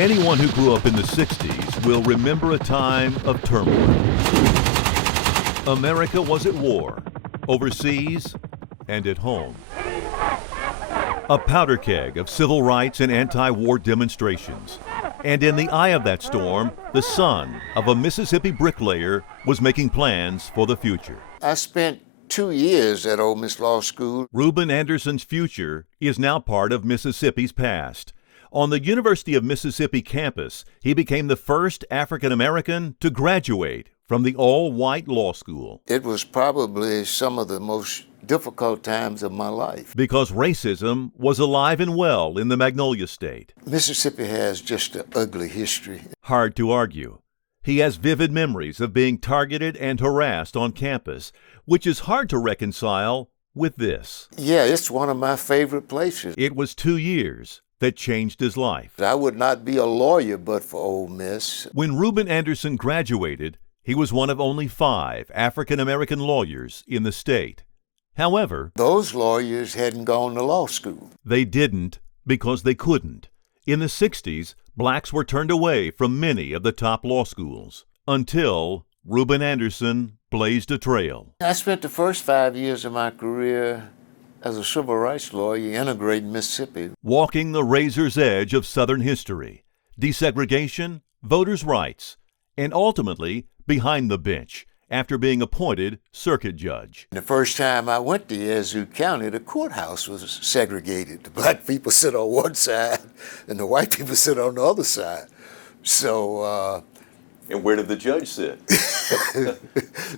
Anyone who grew up in the 60s will remember a time of turmoil. America was at war, overseas and at home. A powder keg of civil rights and anti-war demonstrations. And in the eye of that storm, the son of a Mississippi bricklayer was making plans for the future. I spent 2 years at Ole Miss Law School. Ruben Anderson's future is now part of Mississippi's past. On the University of Mississippi campus, he became the first African American to graduate from the all-white law school. It was probably some of the most difficult times of my life. Because racism was alive and well in the Magnolia State. Mississippi has just an ugly history. Hard to argue. He has vivid memories of being targeted and harassed on campus, which is hard to reconcile with this. Yeah, it's one of my favorite places. It was 2 years that changed his life. I would not be a lawyer but for Ole Miss. When Ruben Anderson graduated, he was one of only 5 African American lawyers in the state. However, those lawyers hadn't gone to law school. They didn't because they couldn't. In the 60s, blacks were turned away from many of the top law schools until Ruben Anderson blazed a trail. I spent the first 5 years of my career as a civil rights lawyer integrating Mississippi. Walking the razor's edge of Southern history, desegregation, voters' rights, and ultimately behind the bench after being appointed circuit judge. The first time I went to Yazoo County, the courthouse was segregated. The black people sit on one side and the white people sit on the other side. So, and where did the judge sit?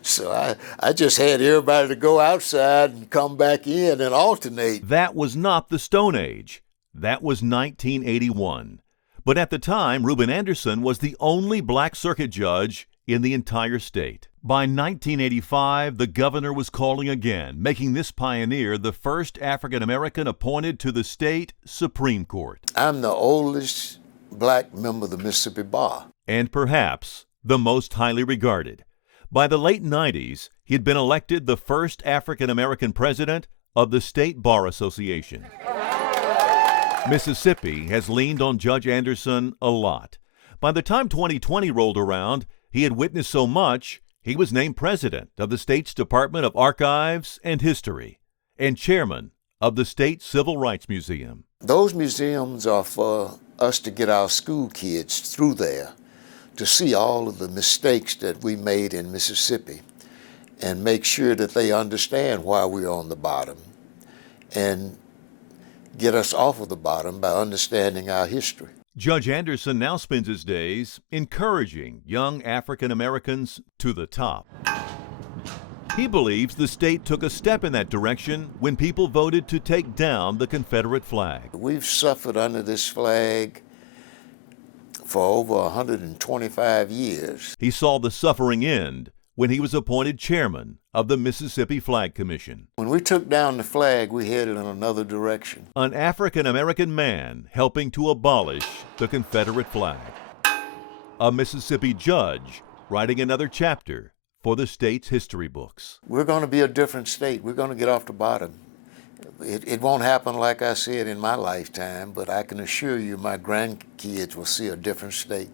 So I just had everybody to go outside and come back in and alternate. That was not the Stone Age. That was 1981. But at the time, Ruben Anderson was the only black circuit judge in the entire state. By 1985, the governor was calling again, making this pioneer the first African American appointed to the state Supreme Court. I'm the oldest black member of the Mississippi Bar. And perhaps the most highly regarded. By the late 90s, he had been elected the first African American president of the State Bar Association. Mississippi has leaned on Judge Anderson a lot. By the time 2020 rolled around, he had witnessed so much, he was named president of the state's Department of Archives and History and chairman of the State Civil Rights Museum. Those museums are for us to get our school kids through there to see all of the mistakes that we made in Mississippi and make sure that they understand why we're on the bottom and get us off of the bottom by understanding our history. Judge Anderson now spends his days encouraging young African Americans to the top. He believes the state took a step in that direction when people voted to take down the Confederate flag. We've suffered under this flag for over 125 years. He saw the suffering end when he was appointed chairman of the Mississippi Flag Commission. When we took down the flag, we headed in another direction. An African-American man helping to abolish the Confederate flag. A Mississippi judge writing another chapter for the state's history books. We're going to be a different state. We're going to get off the bottom. It won't happen, like I said, in my lifetime, but I can assure you my grandkids will see a different state.